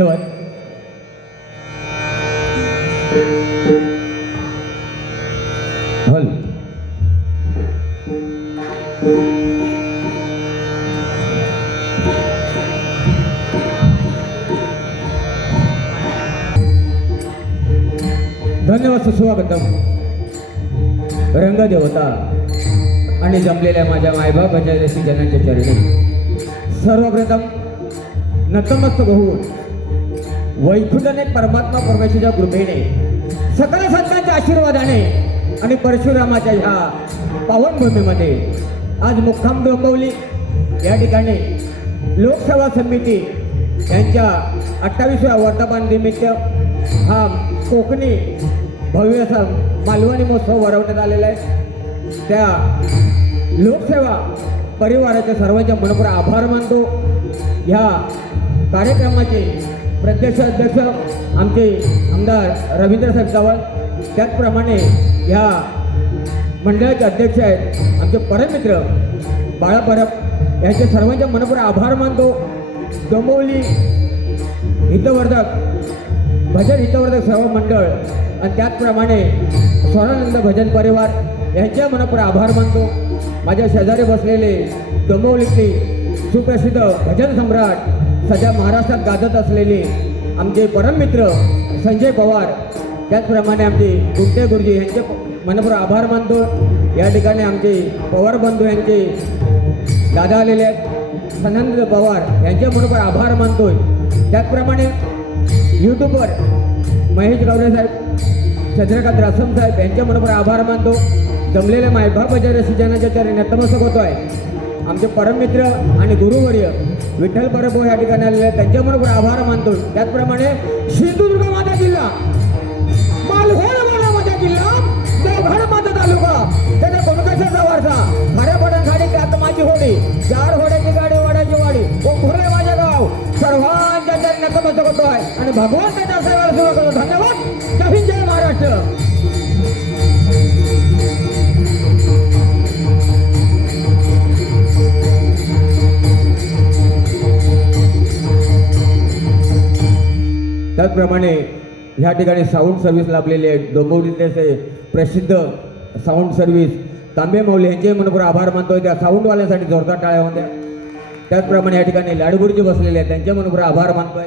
धन्यवाद. हल धन्यवाद. सुस्वागतम. रंगदेवता आणि जमलेल्या माझ्या मायबापाच्या जनांच्या चरणी सर्वप्रथम नतमस्तक होऊन वैकुंठने परमात्मा परमेश्वराच्या कृपेने सकल संतांच्या आशीर्वादाने आणि परशुरामाच्या ह्या पावनभूमीमध्ये आज मुक्काम डोंबिवली या ठिकाणी लोकसेवा समिती यांच्या 28व्या वर्धापनानिमित्त हा कोकणी भव्य असा मालवणी महोत्सव भरवण्यात आलेला आहे. त्या लोकसेवा परिवाराचे सर्वांचे मनपूर्वक आभार मानतो. ह्या कार्यक्रमाचे प्रत्यक्ष अध्यक्ष आमचे आमदार रवींद्रसाहेब चव्हाण, त्याचप्रमाणे ह्या मंडळाचे अध्यक्ष आहेत आमचे परममित्र बाळा परब, यांचे सर्वांचे मनपूर्वक आभार मानतो. डोंबिवली हितवर्धक भजन हितवर्धक सेवा मंडळ आणि त्याचप्रमाणे स्वरानंद भजन परिवार यांच्या मनपूर्वक आभार मानतो. माझ्या शेजारी बसलेले डोंबिवलीतली सुप्रसिद्ध भजन सम्राट सध्या महाराष्ट्रात गाजत असलेले आमचे परममित्र संजय पवार, त्याचप्रमाणे आमचे गुप्ते गुरुजी यांचे मनपूर्वक आभार मानतो. या ठिकाणी आमचे पवार बंधू यांचे दादा आलेले आहेत, सनंद पवार यांचे मनपूर्वक आभार मानतोय. त्याचप्रमाणे यूट्यूबवर महेश गावडे साहेब, चंद्रकांत रासम साहेब यांचे मनपूर्वक आभार मानतो. जमलेल्या मायबापाच्या रसिजनाच्या चरणी नतमस्तक होतो आहे. आमचे परममित्र आणि गुरुवर्य विठ्ठल परभो या ठिकाणी आलेले आहेत, त्यांच्या मनपूर्वक आभार मानतो. त्याचप्रमाणे सिंधुदुर्ग माझा जिल्हा, मालवण माझा जिल्हा, देवघर माझा तालुका, त्याच्या कोणकाशाचा वारसा, खऱ्या पडण खाडी त्यात माझी होडी, 4 होड्याची गाडी वाड्याची वाडी, ओंघुरे माझे गाव, सर्वांच्या चरणी नतमस्तक होतो आहे आणि भगवंताच्या सेवेला सुरू करतो. धन्यवाद. जय हिंद, जय महाराष्ट्र. त्याचप्रमाणे ह्या ठिकाणी साऊंड सर्व्हिस लाभलेले आहेत. डोंबिवलीचे प्रसिद्ध साऊंड सर्व्हिस तांबे मौली यांचे मनपूर्वक आभार मानतोय. त्या साऊंडवाल्यांसाठी जोरदार टाळ्या होत्या. त्याचप्रमाणे या ठिकाणी लाडगुरुजी बसलेले आहेत, त्यांचे मनपूर्वक आभार मानतोय.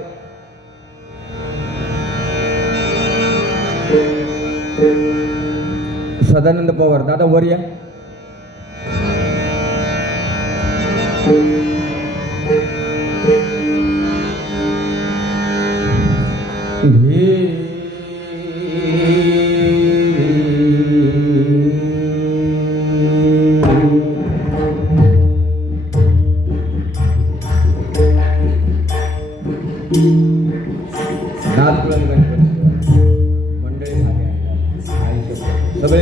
सदानंद पवार दादा वर या. मंडळी सगळे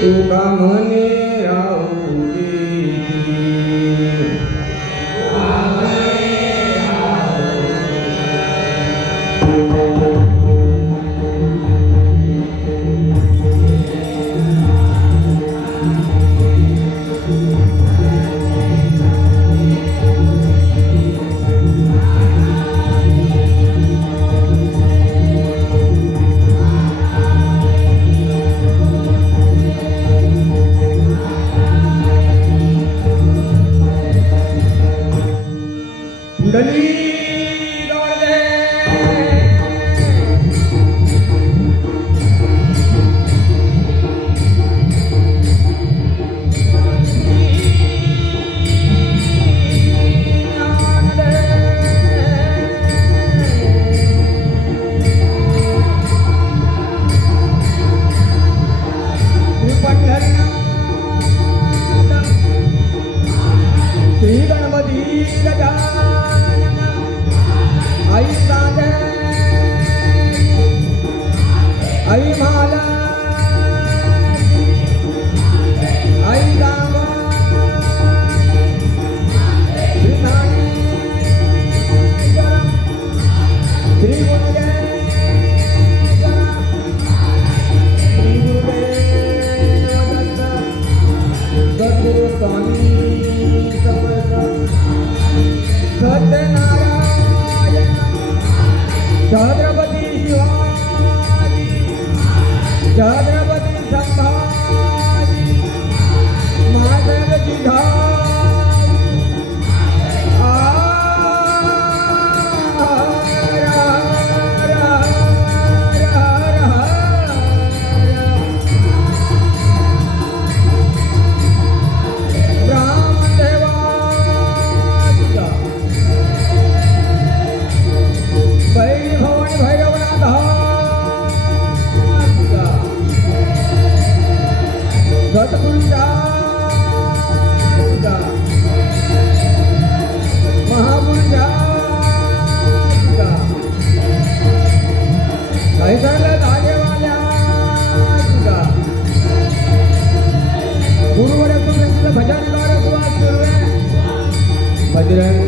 तुका म्हणे राहुजी कुंडली गवळदे श्री गणपती गजानन आई राधे आई माला आई गांगा श्री श्री गुरुदेव श्री गुरुदेव दत्त सद्गुरु स्वामी सत्यनारायण छत्रपती शिवाजी छत्रपती संभाजी महाराजांची सद्गुरुचा महापुरुषा ऐकायला जागेवाल्या गुरुवर भजन करत सुरू आहे. बजरंग